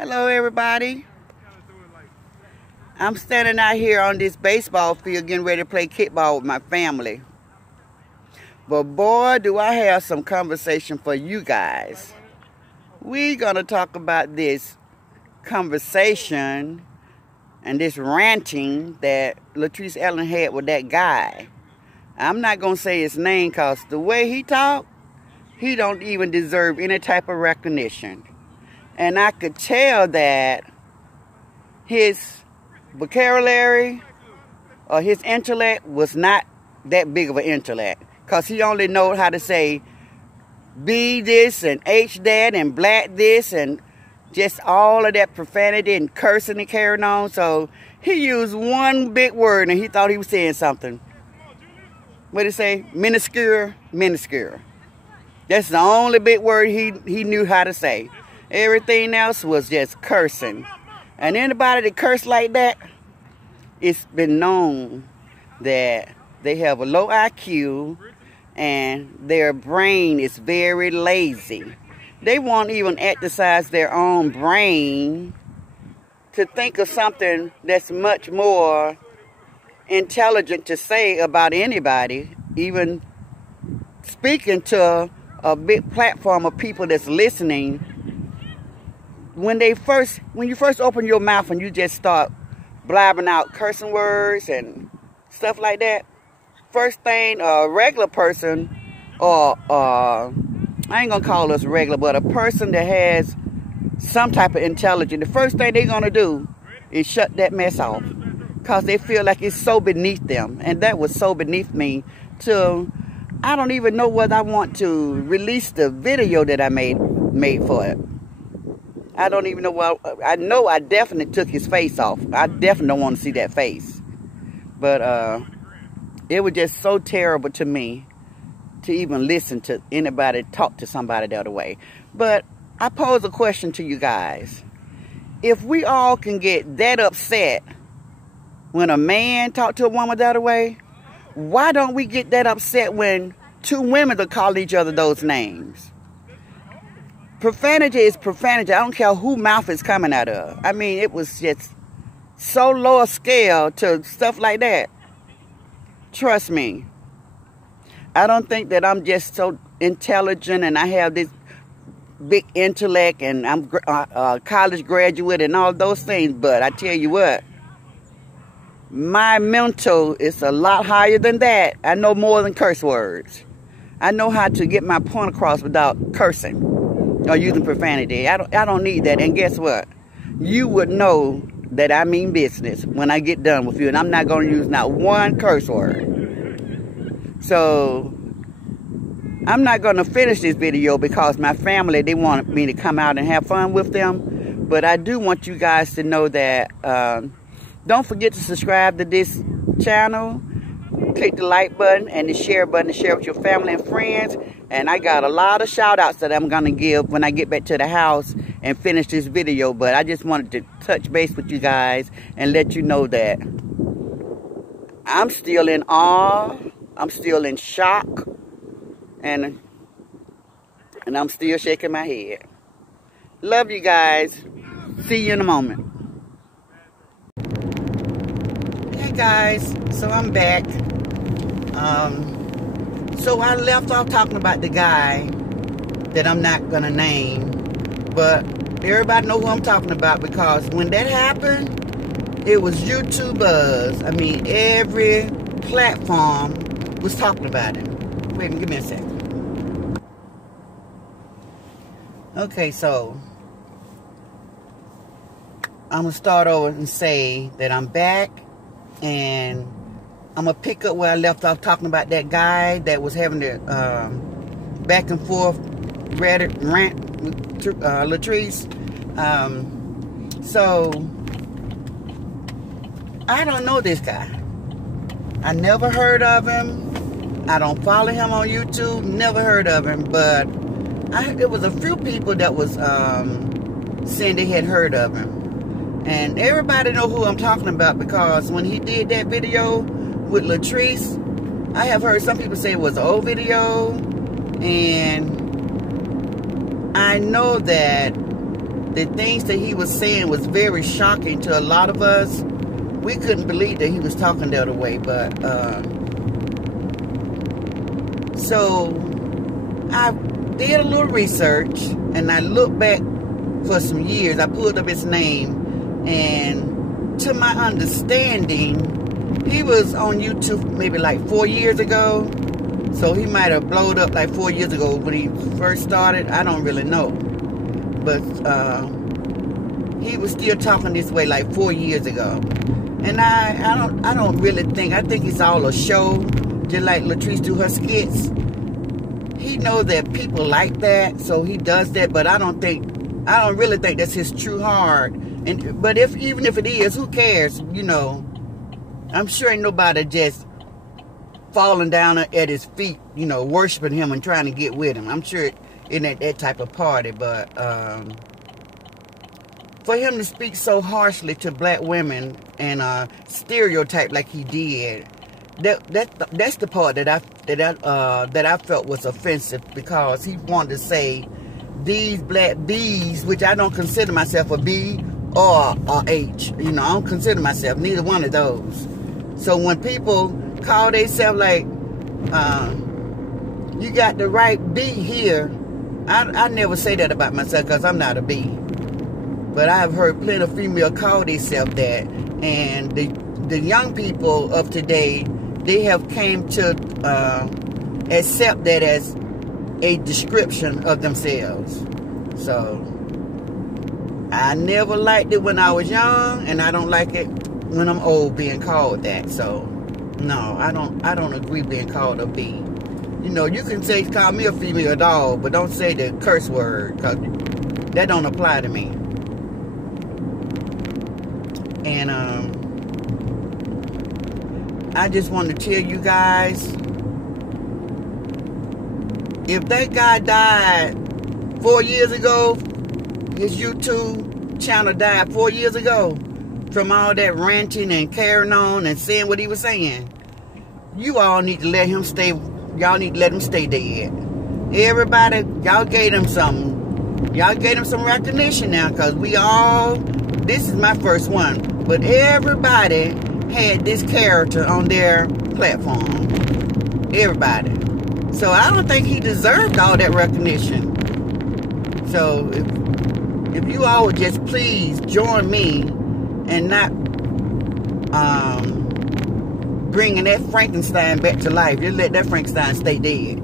Hello everybody. I'm standing out here on this baseball field getting ready to play kickball with my family. But boy, do I have some conversation for you guys. We're going to talk about this conversation and this ranting that Latrice Ellen had with that guy. I'm not going to say his name because the way he talked, he don't even deserve any type of recognition. And I could tell that his vocabulary or his intellect was not that big of an intellect. Because he only knows how to say B this and H that and black this and just all of that profanity and cursing and carrying on. So he used one big word and he thought he was saying something. What did he say? Minuscule, minuscule. That's the only big word he knew how to say. Everything else was just cursing. And anybody that curse like that, it's been known that they have a low IQ and their brain is very lazy. They won't even exercise their own brain to think of something that's much more intelligent to say about anybody, even speaking to a big platform of people that's listening. When you first open your mouth and you just start blabbing out cursing words and stuff like that, first thing a regular person, or I ain't gonna call us regular, but a person that has some type of intelligence, the first thing they're gonna do is shut that mess off because they feel like it's so beneath them. And that was so beneath me to, I don't even know whether I want to release the video that I made for it. I don't even know what, I know I definitely took his face off. I definitely don't want to see that face. But it was just so terrible to me to even listen to anybody talk to somebody the other way. But I pose a question to you guys. If we all can get that upset when a man talk to a woman the other way, why don't we get that upset when two women are calling each other those names? Profanity is profanity. I don't care who mouth it's coming out of. I mean, it was just so low a scale to stuff like that. Trust me. I don't think that I'm just so intelligent and I have this big intellect and I'm a college graduate and all those things. But I tell you what, my mental is a lot higher than that. I know more than curse words. I know how to get my point across without cursing or using profanity. I don't need that. And guess what? You would know that I mean business when I get done with you. And I'm not going to use not one curse word. So I'm not going to finish this video because my family, they want me to come out and have fun with them. But I do want you guys to know that don't forget to subscribe to this channel. Click the like button and the share button to share with your family and friends. And I got a lot of shout outs that I'm going to give when I get back to the house and finish this video. But I just wanted to touch base with you guys and let you know that I'm still in awe. I'm still in shock. And I'm still shaking my head. Love you guys. See you in a moment. Hey guys, so I'm back. So I left off talking about the guy that I'm not gonna name, but everybody know who I'm talking about because when that happened, it was YouTube buzz. I mean, every platform was talking about it. Wait, give me a second. Okay, so I'm gonna start over and say that I'm back, and I'm gonna pick up where I left off talking about that guy that was having the back and forth rant with Latrice. So I don't know this guy. I never heard of him. I don't follow him on YouTube. Never heard of him. But there was a few people that was saying they had heard of him. And everybody know who I'm talking about because when he did that video with Latrice, I have heard some people say it was an old video. And I know that the things that he was saying was very shocking to a lot of us. We couldn't believe that he was talking the other way, but so I did a little research and I looked back for some years. I pulled up his name, and to my understanding, he was on YouTube maybe like 4 years ago. So he might have blowed up like 4 years ago when he first started. I don't really know. But he was still talking this way like 4 years ago. And I don't really think, I think it's all a show, just like Latrice do her skits. He knows that people like that, so he does that, but I don't really think that's his true heart. But even if it is, who cares, you know? I'm sure ain't nobody just falling down at his feet, you know, worshiping him and trying to get with him. I'm sure it ain't that type of party, but for him to speak so harshly to black women and stereotype like he did, that's the part that I felt was offensive, because he wanted to say these black B's, which I don't consider myself a B or a H. You know, I don't consider myself neither one of those. So when people call themselves like, you got the right B here, I never say that about myself, because I'm not a B. But I have heard plenty of females call themselves that, and the young people of today, they have came to accept that as a description of themselves. So I never liked it when I was young, and I don't like it when I'm old being called that. So no, I don't agree being called a B. You know, you can say, call me a female dog, but don't say the curse word, because that don't apply to me. And I just want to tell you guys, if that guy died 4 years ago, his YouTube channel died 4 years ago from all that ranting and carrying on and saying what he was saying, you all need to let him stay. Y'all need to let him stay dead. Everybody, y'all gave him some. Y'all gave him some recognition now, because this is my first one, but everybody had this character on their platform. Everybody. So I don't think he deserved all that recognition. So if you all would just please join me and not bringing that Frankenstein back to life. Just let that Frankenstein stay dead.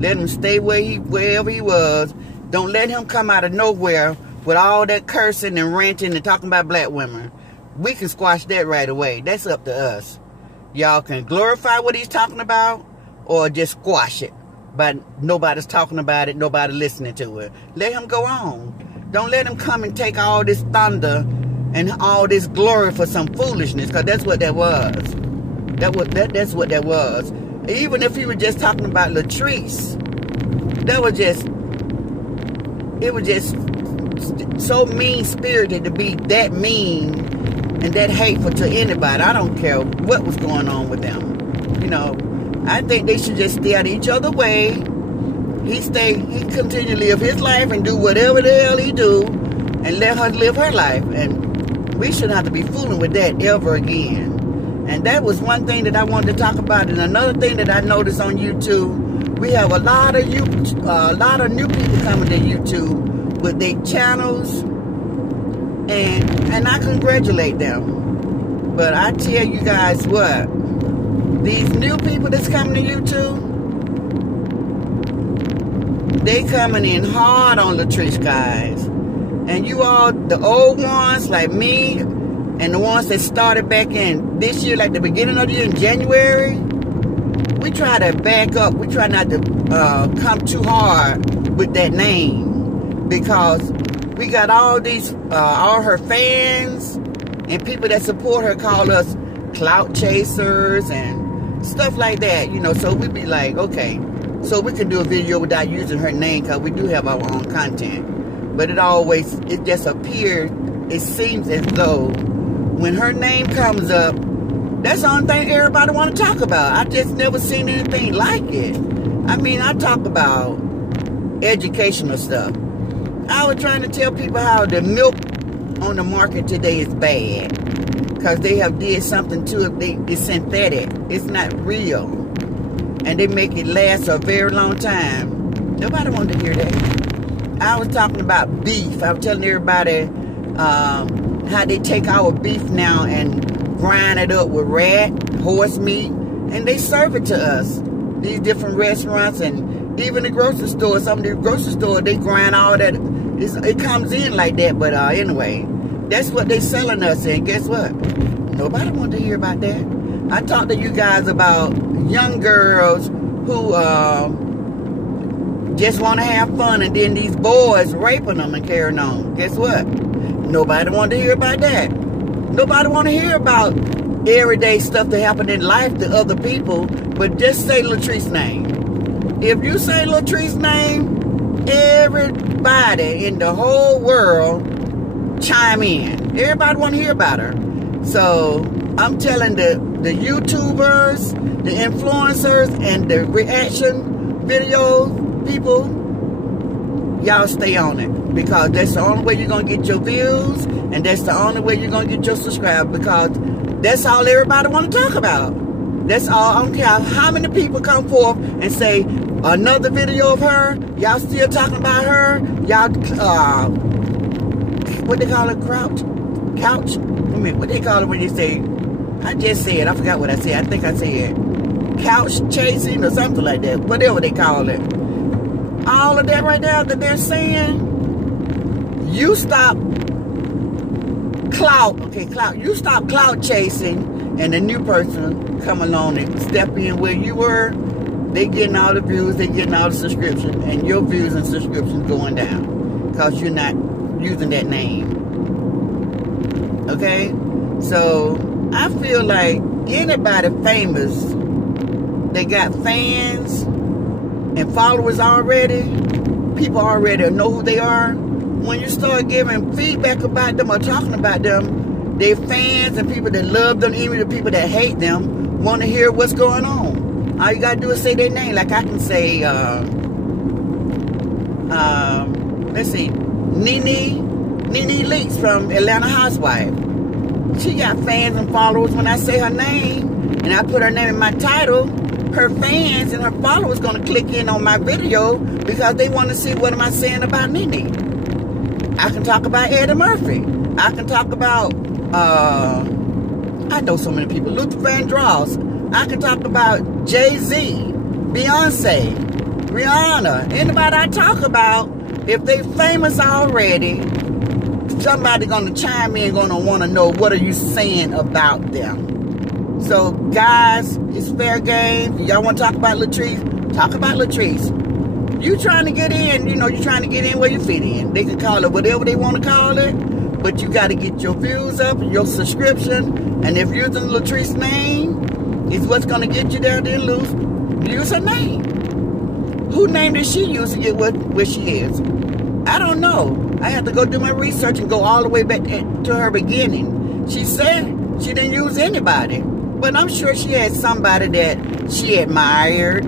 Let him stay wherever he was. Don't let him come out of nowhere with all that cursing and ranting and talking about black women. We can squash that right away. That's up to us. Y'all can glorify what he's talking about, or just squash it. But nobody's talking about it, nobody listening to it. Let him go on. Don't let him come and take all this thunder and all this glory for some foolishness, because that's what that was. That's what that was. Even if he was just talking about Latrice, it was just so mean-spirited to be that mean and that hateful to anybody. I don't care what was going on with them. You know, I think they should just stay out of each other's way. He continue to live his life and do whatever the hell he do, and let her live her life. And we shouldn't have to be fooling with that ever again. And that was one thing that I wanted to talk about. And another thing that I noticed on YouTube, we have a lot of new people coming to YouTube with their channels, and I congratulate them. But I tell you guys what, these new people that's coming to YouTube, they coming in hard on Latrice, guys. And you all, the old ones like me, and the ones that started back in this year, like the beginning of the year in January, we try to back up. We try not to come too hard with that name, because we got all her fans and people that support her call us clout chasers and stuff like that, you know. So we be like, okay, so we can do a video without using her name, because we do have our own content. But it just appears, it seems as though when her name comes up, that's the only thing everybody want to talk about. I just never seen anything like it. I mean, I talk about educational stuff. I was trying to tell people how the milk on the market today is bad. Because they have did something to it. It's synthetic. It's not real. And they make it last a very long time. Nobody wanted to hear that. I was talking about beef. I was telling everybody how they take our beef now and grind it up with rat, horse meat, and they serve it to us. These different restaurants and even the grocery store. Some of the grocery stores, they grind all that. It comes in like that. But anyway, that's what they selling us. And guess what? Nobody wanted to hear about that. I talked to you guys about young girls who just want to have fun, and then these boys raping them and carrying on. Guess what? Nobody wanted to hear about that. Nobody want to hear about everyday stuff that happened in life to other people, but just say Latrice's name. If you say Latrice's name, everybody in the whole world chime in. Everybody want to hear about her. So I'm telling the YouTubers, the influencers, and the reaction video people, y'all stay on it. Because that's the only way you're going to get your views, and that's the only way you're going to get your subscribers, because that's all everybody want to talk about. That's all. I don't care how many people come forth and say another video of her, y'all still talking about her, y'all, what they call it, couch? Wait a minute, what they call it when you say, I just said, I forgot what I said, I think I said couch chasing or something like that, whatever they call it. All of that right there that they're saying, you stop you stop clout chasing, and a new person come along and step in where you were, they getting all the views, they getting all the subscriptions, and your views and subscriptions going down because you're not using that name. Okay? So I feel like anybody famous, they got fans and followers already, people already know who they are. When you start giving feedback about them or talking about them, their fans and people that love them, even the people that hate them, want to hear what's going on. All you got to do is say their name. Like I can say, let's see, Nene Leakes from Atlanta Housewife. She got fans and followers. When I say her name and I put her name in my title, her fans and her followers going to click in on my video because they want to see what am I saying about Nene. I can talk about Eddie Murphy. I can talk about, I know so many people, Luther Vandross. I can talk about Jay-Z, Beyonce, Rihanna. Anybody I talk about, if they famous already, somebody going to chime in, going to want to know what are you saying about them. So, guys, it's fair game. If y'all want to talk about Latrice, talk about Latrice. You trying to get in, you know, you trying to get in where you fit in. They can call it whatever they want to call it, but you got to get your views up, your subscription, and if using Latrice's name is what's going to get you down there loose, use her name. Who name did she use to get where she is? I don't know. I have to go do my research and go all the way back to her beginning. She said she didn't use anybody, but I'm sure she had somebody that she admired.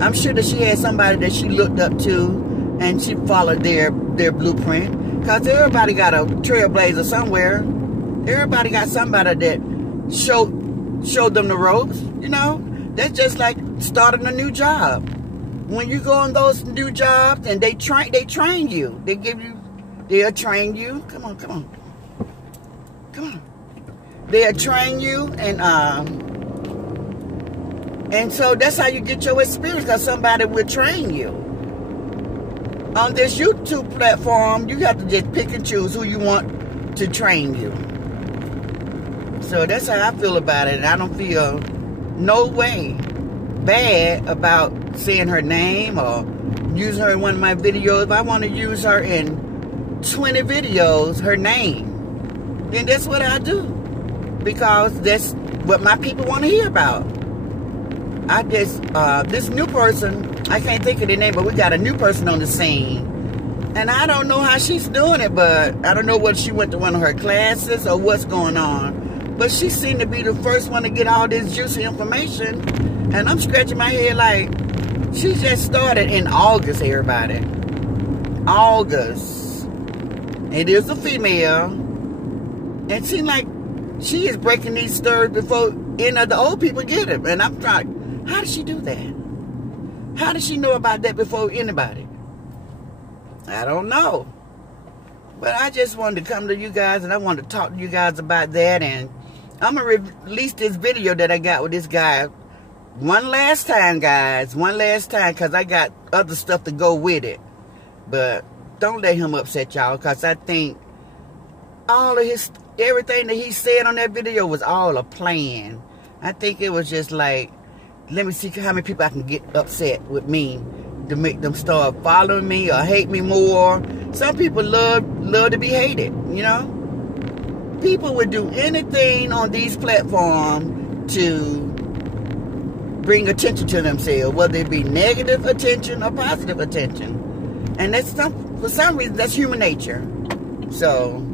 I'm sure that she had somebody that she looked up to, and she followed their blueprint. Because everybody got a trailblazer somewhere. Everybody got somebody that showed them the ropes, you know. That's just like starting a new job. When you go on those new jobs and they train you. They'll train you. Come on. They'll train you, and so that's how you get your experience, because somebody will train you. On this YouTube platform, you have to just pick and choose who you want to train you. So that's how I feel about it. And I don't feel no way bad about saying her name or using her in one of my videos. If I want to use her in 20 videos, her name, then that's what I do. Because that's what my people want to hear about. I just, this new person, I can't think of the name, but we got a new person on the scene. And I don't know how she's doing it, but I don't know whether she went to one of her classes or what's going on. But she seemed to be the first one to get all this juicy information. And I'm scratching my head like, she just started in August, everybody. August. It is a female. And it seems like she is breaking these stories before any of the old people get it. And I'm trying, how did she do that? How did she know about that before anybody? I don't know. But I just wanted to come to you guys and I wanted to talk to you guys about that. And I'm going to release this video that I got with this guy one last time, guys. One last time, because I got other stuff to go with it. But don't let him upset y'all, because I think all of his, everything that he said on that video was all a plan. I think it was just like, let me see how many people I can get upset with me to make them start following me or hate me more. Some people love to be hated, you know. People would do anything on these platforms to bring attention to themselves, whether it be negative attention or positive attention. And that's for some reason, that's human nature. So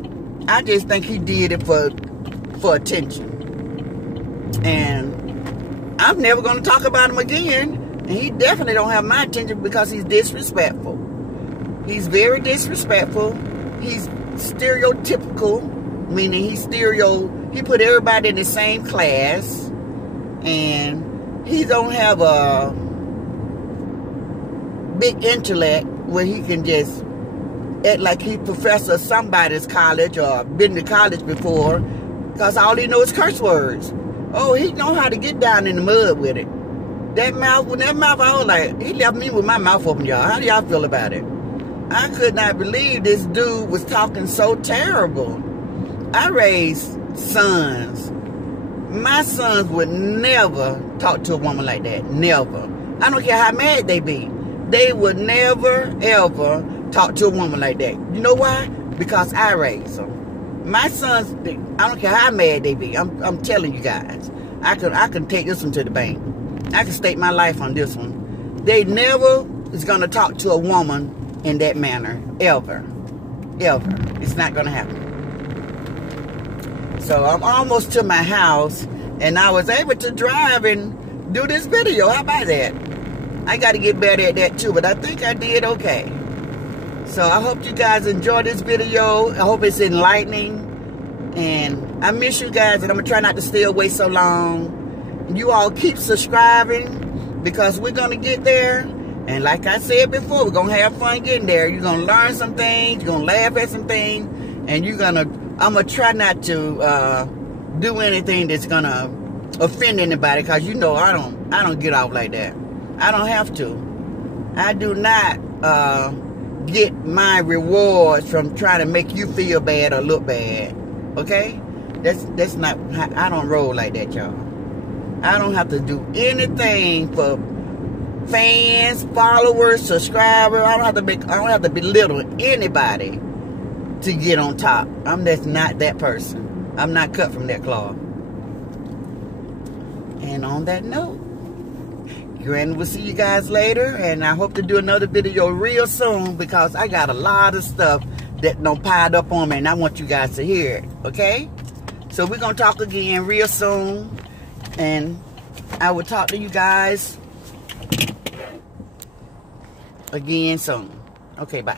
I just think he did it for attention. And I'm never going to talk about him again. And he definitely don't have my attention because he's disrespectful. He's very disrespectful. He's stereotypical, meaning he put everybody in the same class. And he don't have a big intellect where he can just act like he professor of somebody's college or been to college before, because all he knows is curse words. Oh, he know how to get down in the mud with it. That mouth, I was like, he left me with my mouth open, y'all. How do y'all feel about it? I could not believe this dude was talking so terrible. I raised sons. My sons would never talk to a woman like that. Never. I don't care how mad they be. They would never, ever talk to a woman like that. You know why? Because I raised them. My sons, I don't care how mad they be. I'm telling you guys. I can take this one to the bank. I can stake my life on this one. They never is going to talk to a woman in that manner. Ever. Ever. It's not going to happen. So I'm almost to my house, and I was able to drive and do this video. How about that? I got to get better at that too, but I think I did okay. So I hope you guys enjoy this video. I hope it's enlightening. And I miss you guys, and I'm going to try not to stay away so long. You all keep subscribing, because we're going to get there. And like I said before, we're going to have fun getting there. You're going to learn some things. You're going to laugh at some things. And I'm going to try not to do anything that's going to offend anybody, because you know I don't get off like that. I don't have to. I do not get my rewards from trying to make you feel bad or look bad. Okay? That's not, I don't roll like that, y'all. I don't have to do anything for fans, followers, subscribers. I don't have to belittle anybody to get on top. I'm just not that person. I'm not cut from that cloth. And on that note, Granny will see you guys later, and I hope to do another video real soon, because I got a lot of stuff that don't piled up on me, and I want you guys to hear it, okay? So we're going to talk again real soon, and I will talk to you guys again soon. Okay, bye.